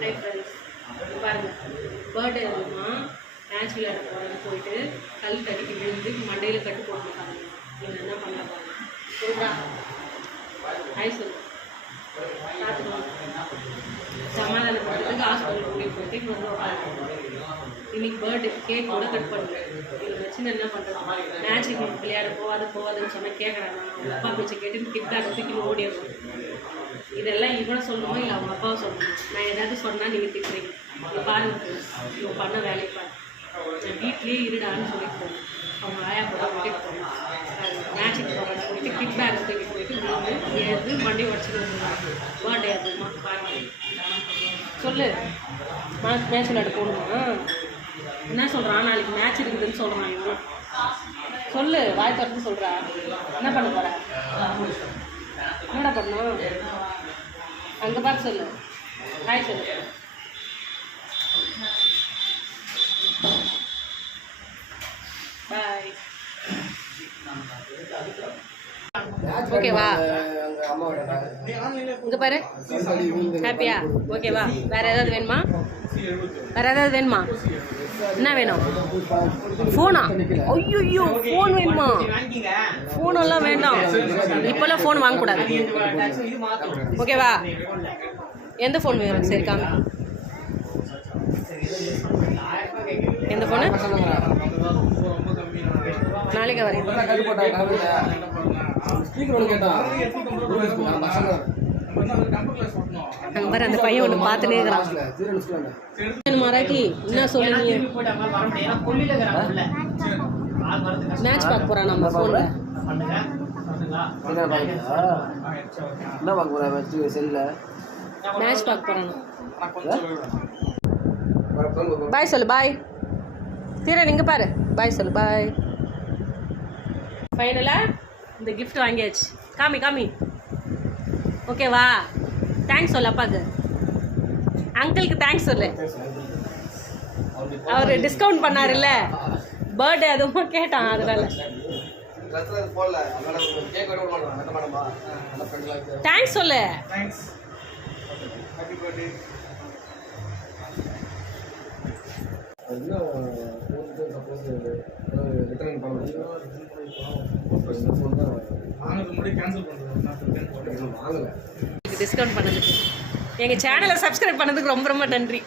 Hi friends, பாருங்க birthday வருமா match விளையாட போகிறது போயிட்டு கல் தடிக்கு விழுந்து மண்டையில் கட்டு போட்டுருக்காங்க. நீங்கள் என்ன பண்ண பாருங்க சொல்கிறா ஹை சொல்லு பார்த்துக்கோங்க. சமாதானம் பண்ணுறதுக்கு ஹாஸ்பிட்டல் கூட்டிகிட்டு போயிட்டு இங்கே வந்து உட்காந்து இன்னைக்கு பர்த்டே கேக் கூட கட் பண்ணுறேன். இதில் வச்சுன்னு என்ன பண்ணுறது, மேட்ச்சுக்கு விளையாட போகாதுன்னு சொன்னால் கேட்குறாங்க. அவங்க அப்பா பேச்சை கேட்டு கிட்கார்டு தூக்கி ஓடிடுவோம். இதெல்லாம் இவனை சொல்லணுமோ இல்லை அவங்க அப்பாவை சொல்லணுமோ? நான் ஏதாவது சொன்னால் நீங்கள் திட்டுறீங்க. இங்கே பாருங்க இவங்க பண்ண வேலையை பாரு. நான் வீட்லேயே இருடான்னு சொல்லிட்டு போகணும். அவங்க ஆயா கூட கூட்டிகிட்டு போகணும். மேட்ச்சுக்கு போகிறது போயிட்டு கிட் பேக் தூக்கிட்டு போயிட்டு விழுந்து எழுந்து வண்டி உடச்சிட்டு வந்துடுவாங்க. பர்த்டே அதுமா பாருங்க சொல்லு. மேட்ச் விளையாட போகணுமா? என்ன சொல்கிறான்? நாளைக்கு மேட்ச் இருக்குதுன்னு சொல்கிறான். இவன் சொல்லு, வாய் திறந்து சொல்கிறா. என்ன பண்ண போகிற? என்னடா பண்ணணும்? அங்கே பார்த்து சொல்லு. ஹாய் சொல்லு. பாய். ஓகேவா? இங்கே பாரு. ஹாப்பியா? ஓகேவா? வேறு ஏதாவது வேணுமா? என்ன வேணும்? ஃபோனா? ஐயோ ஃபோன் வேணுமா? ஃபோனெல்லாம் வேண்டாம். இப்போல்லாம் ஃபோன் வாங்கக்கூடாது. ஓகேவா? எந்த ஃபோன் வேணும்? சரி காமி. எந்த ஃபோனு? நாளைக்கு வரேன். அங்கே பாரு அந்த பையன் ஒன்று பார்த்துனே இருக்கிறான். மராக்கி என்ன சொல்லுங்க? மேட்ச் பார்க்க போகிறான் நம்ம ஃபோனில். மேட்ச் பார்க்க போகிறான். பாய் சொல்லு. பாய் தீரன். இங்கே பாரு. பாய் சொல்லு. பாய். ஃபைனலாக இந்த கிஃப்ட் வாங்கியாச்சு. காமி. ஓகேவா? தேங்க்ஸ் சொல்லு அப்பாவுக்கு. அங்கிளுக்கு தேங்க்ஸ் சொல்லு. அவர் டிஸ்கவுண்ட் பண்ணாருல்ல பர்த்டே அதுவும் கேட்டான். அதனால தேங்க்ஸ் சொல்லு. டிஸ்கவுண்ட் பண்ணதுக்கு எங்கள் சேனலை சப்ஸ்கிரைப் பண்ணதுக்கு ரொம்ப நன்றி.